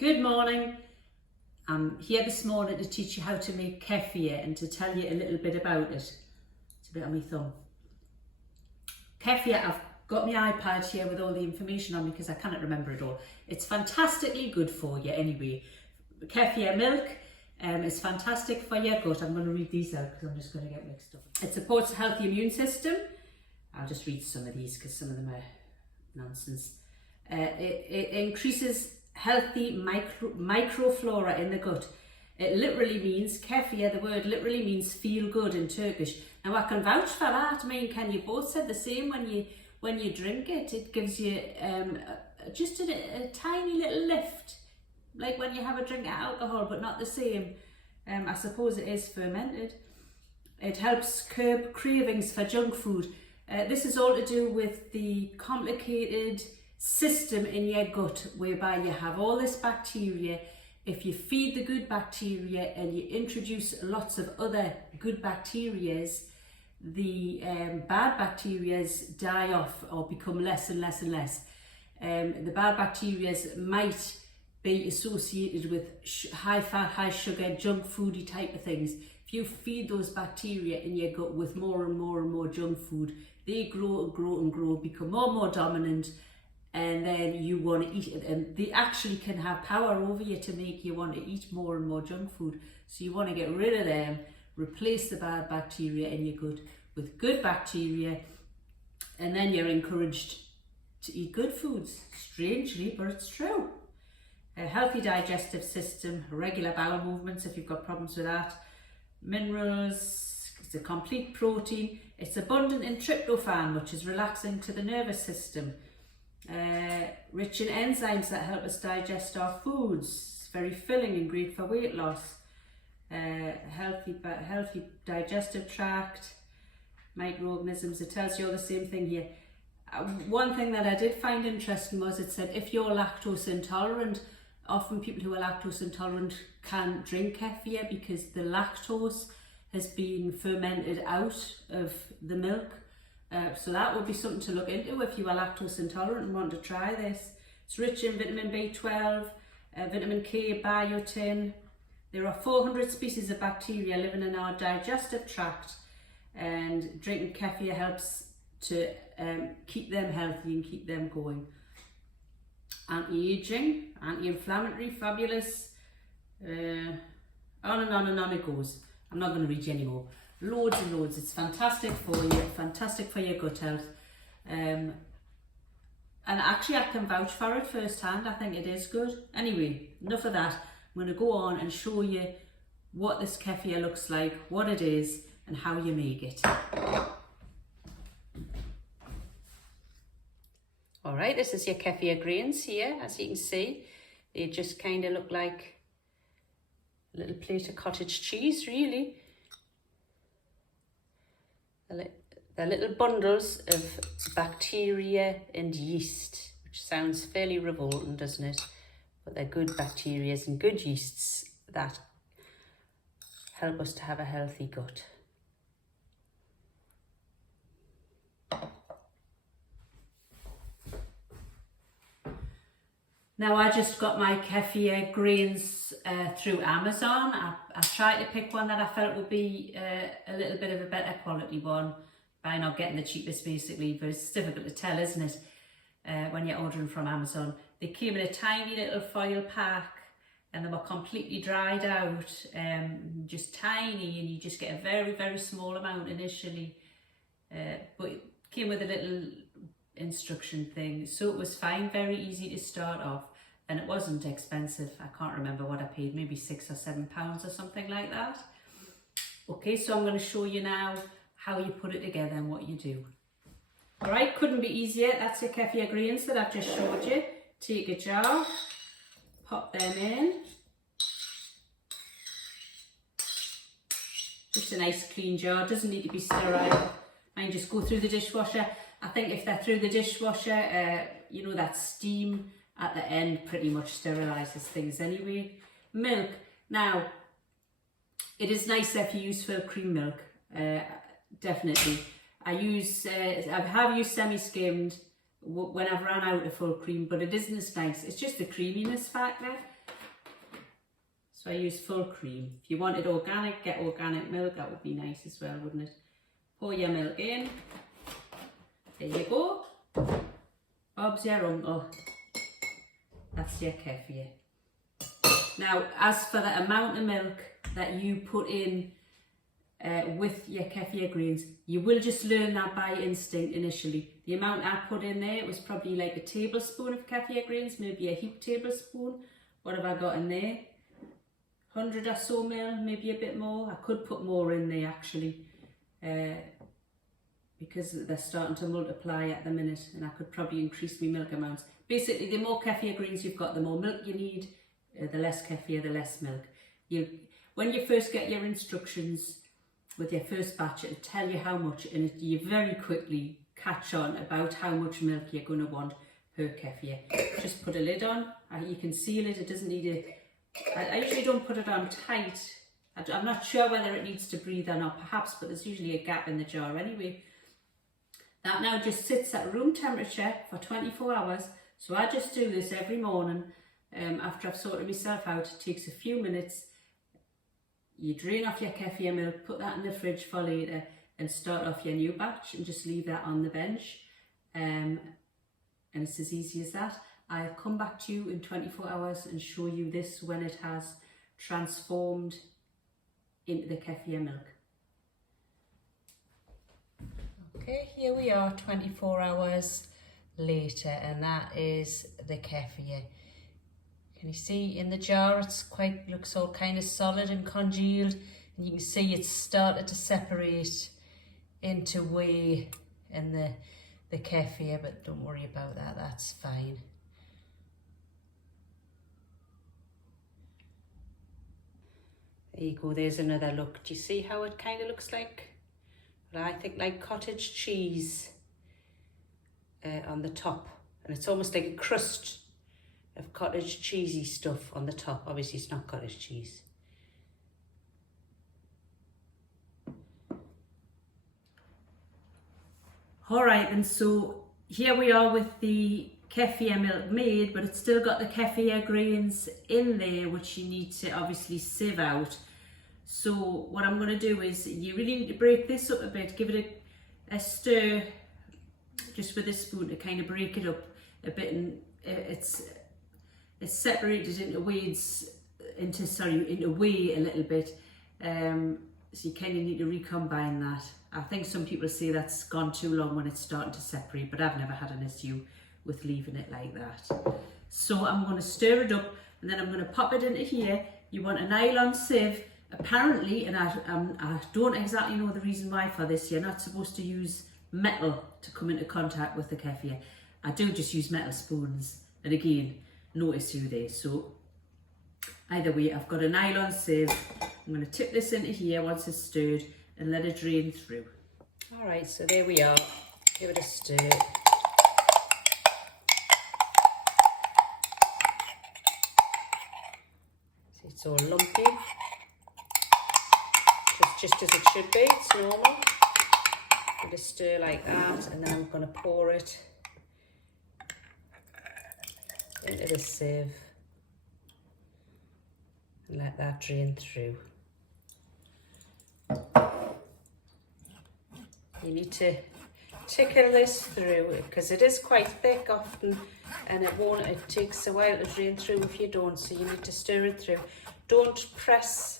Good morning. I'm here this morning to teach you how to make kefir and to tell you a little bit about it. It's a bit on my thumb. Kefir, I've got my iPad here with all the information on because I cannot remember it all. It's fantastically good for you anyway. Kefir milk is fantastic for your gut. I'm going to read these out because I'm just going to get mixed up. It supports a healthy immune system. I'll just read some of these because some of them are nonsense. It increases healthy microflora in the gut. It literally means, kefir, the word literally means feel good in Turkish. Now I can vouch for that. Me and Ken, you both said the same when you drink it. It gives you just a tiny little lift, like when you have a drink of alcohol, but not the same. I suppose it is fermented. It helps curb cravings for junk food. This is all to do with the complicated system in your gut whereby you have all this bacteria. If you feed the good bacteria and you introduce lots of other good bacterias, the bad bacterias die off or become less and less and less. The bad bacterias might be associated with high fat, high sugar, junk foody type of things. If you feed those bacteria in your gut with more and more and more junk food, they grow and grow and grow, become more and more dominant, and then you want to eat it, and they actually can have power over you to make you want to eat more and more junk food. So you want to get rid of them, replace the bad bacteria in your gut with good bacteria, and then you're encouraged to eat good foods. Strangely, but it's true. A healthy digestive system, regular bowel movements if you've got problems with that, minerals, it's a complete protein, it's abundant in tryptophan, which is relaxing to the nervous system. Rich in enzymes that help us digest our foods. It's very filling and great for weight loss. Healthy digestive tract, microorganisms. It tells you all the same thing here. One thing that I did find interesting was it said if you're lactose intolerant, often people who are lactose intolerant can't drink kefir because the lactose has been fermented out of the milk. So that would be something to look into if you are lactose intolerant and want to try this. It's rich in vitamin B12, vitamin K, biotin. There are 400 species of bacteria living in our digestive tract, and drinking kefir helps to keep them healthy and keep them going. Anti-aging, anti-inflammatory, fabulous, on and on and on it goes. I'm not going to read you anymore. Loads and loads. It's fantastic for you, fantastic for your gut health. And actually I can vouch for it firsthand. I think it is good. Anyway, enough of that. I'm going to go on and show you what this kefir looks like, what it is, and how you make it. Alright, this is your kefir grains here, as you can see. They just kind of look like a little plate of cottage cheese, really. They're little bundles of bacteria and yeast, which sounds fairly revolting, doesn't it? But they're good bacteria and good yeasts that help us to have a healthy gut. Now I just got my kefir grains through Amazon. I tried to pick one that I felt would be a little bit of a better quality one by not getting the cheapest basically, but it's difficult to tell, isn't it, when you're ordering from Amazon. They came in a tiny little foil pack and they were completely dried out, just tiny, and you just get a very, very small amount initially. But it came with a little instruction thing, so it was fine, very easy to start off, and it wasn't expensive. I can't remember what I paid, maybe £6 or £7 or something like that. Okay, so I'm going to show you now how you put it together and what you do. Alright, couldn't be easier. That's your kefir grains that I've just showed you. Take a jar, pop them in. Just a nice clean jar, doesn't need to be sterile. Mine just go through the dishwasher. I think if they're through the dishwasher, you know, that steam at the end pretty much sterilises things anyway. Milk. Now, it is nicer if you use full cream milk, definitely. I have used semi-skimmed when I've run out of full cream, but it isn't as nice. It's just the creaminess factor. So I use full cream. If you wanted organic, get organic milk. That would be nice as well, wouldn't it? Pour your milk in. There you go. Bob's your uncle. That's your kefir. Now, as for the amount of milk that you put in with your kefir grains, you will just learn that by instinct initially. The amount I put in there was probably like a tablespoon of kefir grains, maybe a heaped tablespoon. What have I got in there? 100 or so mil, maybe a bit more. I could put more in there actually, because they're starting to multiply at the minute, and I could probably increase my milk amounts. Basically, the more kefir grains you've got, the more milk you need. The less kefir, the less milk. When you first get your instructions with your first batch, it'll tell you how much, and you very quickly catch on about how much milk you're going to want per kefir. Just put a lid on. You can seal it. It doesn't need a... I usually don't put it on tight. I'm not sure whether it needs to breathe or not, perhaps, but there's usually a gap in the jar anyway. That now just sits at room temperature for 24 hours. So I just do this every morning. After I've sorted myself out, it takes a few minutes. You drain off your kefir milk, put that in the fridge for later, and start off your new batch and just leave that on the bench. And it's as easy as that. I'll come back to you in 24 hours and show you this when it has transformed into the kefir milk. Okay, here we are 24 hours later, and that is the kefir. Can you see in the jar it's looks all kind of solid and congealed, and you can see it's started to separate into whey in the kefir, but don't worry about that, that's fine. There you go, there's another look. Do you see how it kind of looks like? Well, I think like cottage cheese on the top, and it's almost like a crust of cottage cheesy stuff on the top. Obviously it's not cottage cheese. Alright, and so here we are with the kefir milk made, but it's still got the kefir grains in there, which you need to obviously sieve out. So what I'm going to do is, you really need to break this up a bit, give it a stir just with a spoon to kind of break it up a bit, and it's separated into whey a little bit, so you kind of need to recombine that. I think some people say that's gone too long when it's starting to separate, but I've never had an issue with leaving it like that. So I'm going to stir it up, and then I'm going to pop it into here. You want a nylon sieve, apparently, and I don't exactly know the reason why for this. You're not supposed to use metal to come into contact with the kefir. I do just use metal spoons, and again, no issue there. So either way, I've got a nylon sieve. I'm going to tip this into here once it's stirred and let it drain through. All right, so there we are. Give it a stir. See, it's all lumpy. Just as it should be, it's normal. Give it a stir like that, and then I'm going to pour it into the sieve and let that drain through. You need to tickle this through because it is quite thick often, and it takes a while to drain through if you don't, so you need to stir it through. Don't press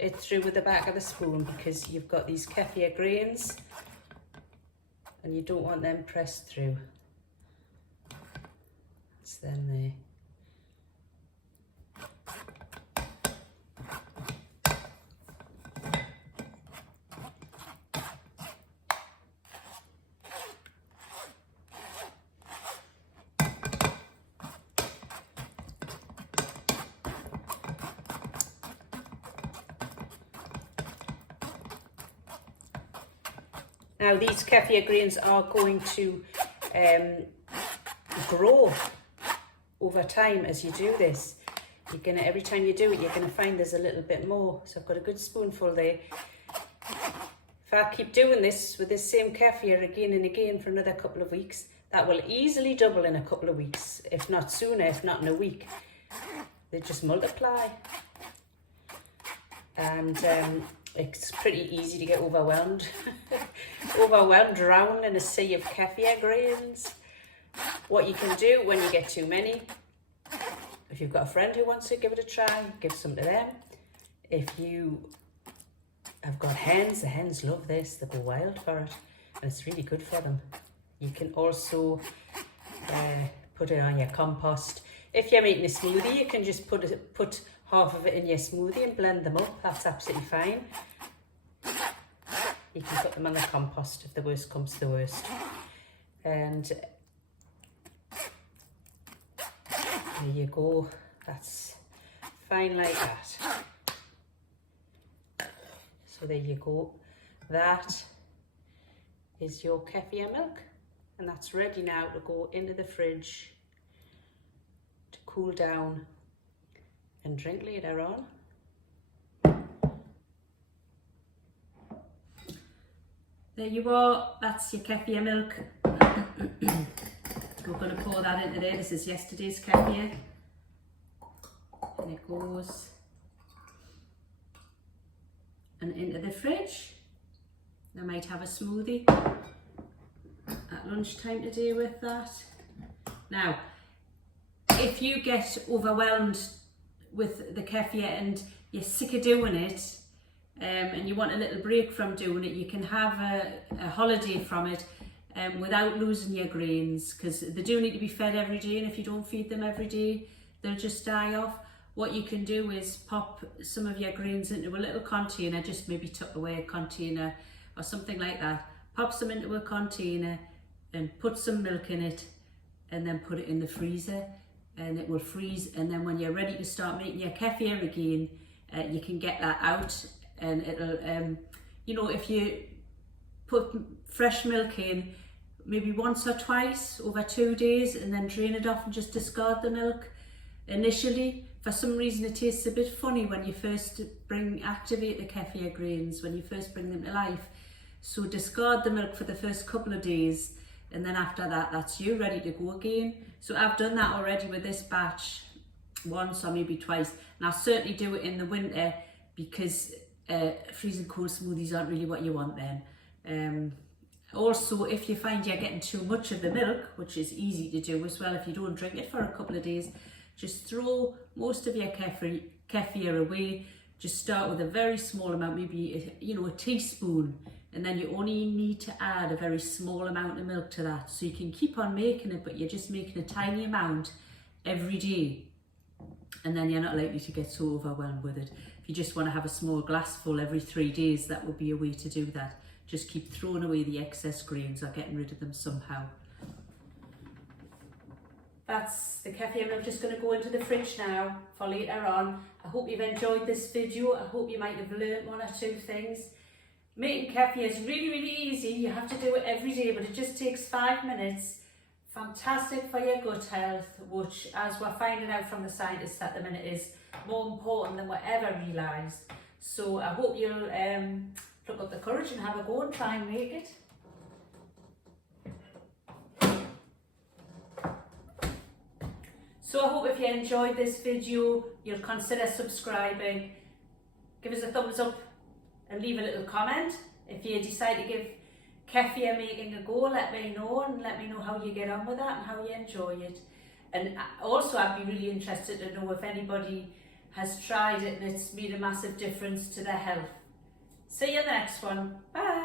it through with the back of the spoon because you've got these kefir grains and you don't want them pressed through. It's them there. Now these kefir grains are going to grow over time as you do this. Every time you do it, you're gonna find there's a little bit more. So I've got a good spoonful there. If I keep doing this with this same kefir again and again for another couple of weeks, that will easily double in a couple of weeks, if not sooner, if not in a week. They just multiply. and it's pretty easy to get overwhelmed. Overwhelmed, drown in a sea of kefir grains. What you can do when you get too many, if you've got a friend who wants to give it a try, give some to them. If you have got hens, the hens love this, they go wild for it, and it's really good for them. You can also put it on your compost. If you're making a smoothie, you can just put half of it in your smoothie and blend them up. That's absolutely fine. You can put them on the compost if the worst comes to the worst. And there you go. That's fine like that. So there you go. That is your kefir milk. And that's ready now to go into the fridge to cool down and drink later on. There you are, that's your kefir milk. We're going to pour that into there. This is yesterday's kefir. And it goes and into the fridge. I might have a smoothie at lunchtime today with that. Now, if you get overwhelmed with the kefir and you're sick of doing it, and you want a little break from doing it, you can have a holiday from it without losing your grains, because they do need to be fed every day, and if you don't feed them every day, they'll just die off. What you can do is pop some of your grains into a little container, just maybe tuck away a container or something like that. Pop some into a container and put some milk in it, and then put it in the freezer, and it will freeze, and then when you're ready to start making your kefir again, you can get that out. And it'll, you know, if you put fresh milk in, maybe once or twice over 2 days, and then drain it off and just discard the milk. Initially, for some reason, it tastes a bit funny when you first activate the kefir grains, when you first bring them to life. So discard the milk for the first couple of days, and then after that, that's you ready to go again. So I've done that already with this batch once or maybe twice, and I'll certainly do it in the winter, because freezing cold smoothies aren't really what you want then. Also, if you find you're getting too much of the milk, which is easy to do as well if you don't drink it for a couple of days, just throw most of your kefir away. Just start with a very small amount, maybe a teaspoon, and then you only need to add a very small amount of milk to that. So you can keep on making it, but you're just making a tiny amount every day, and then you're not likely to get so overwhelmed with it. If you just want to have a small glass full every 3 days, that would be a way to do that. Just keep throwing away the excess grains or getting rid of them somehow. That's the kefir milk, just going to go into the fridge now for later on. I hope you've enjoyed this video. I hope you might have learned 1 or 2 things. Making kefir is really, really easy. You have to do it every day, but it just takes 5 minutes. Fantastic for your gut health, which, as we're finding out from the scientists at the minute, is more important than we ever realised. So I hope you'll pluck up the courage and have a go and try and make it. So I hope if you enjoyed this video, you'll consider subscribing, give us a thumbs up and leave a little comment. If you decide to give kefir making a go, let me know, and let me know how you get on with that and how you enjoy it. And also, I'd be really interested to know if anybody has tried it and it's made a massive difference to their health. See you in the next one. Bye.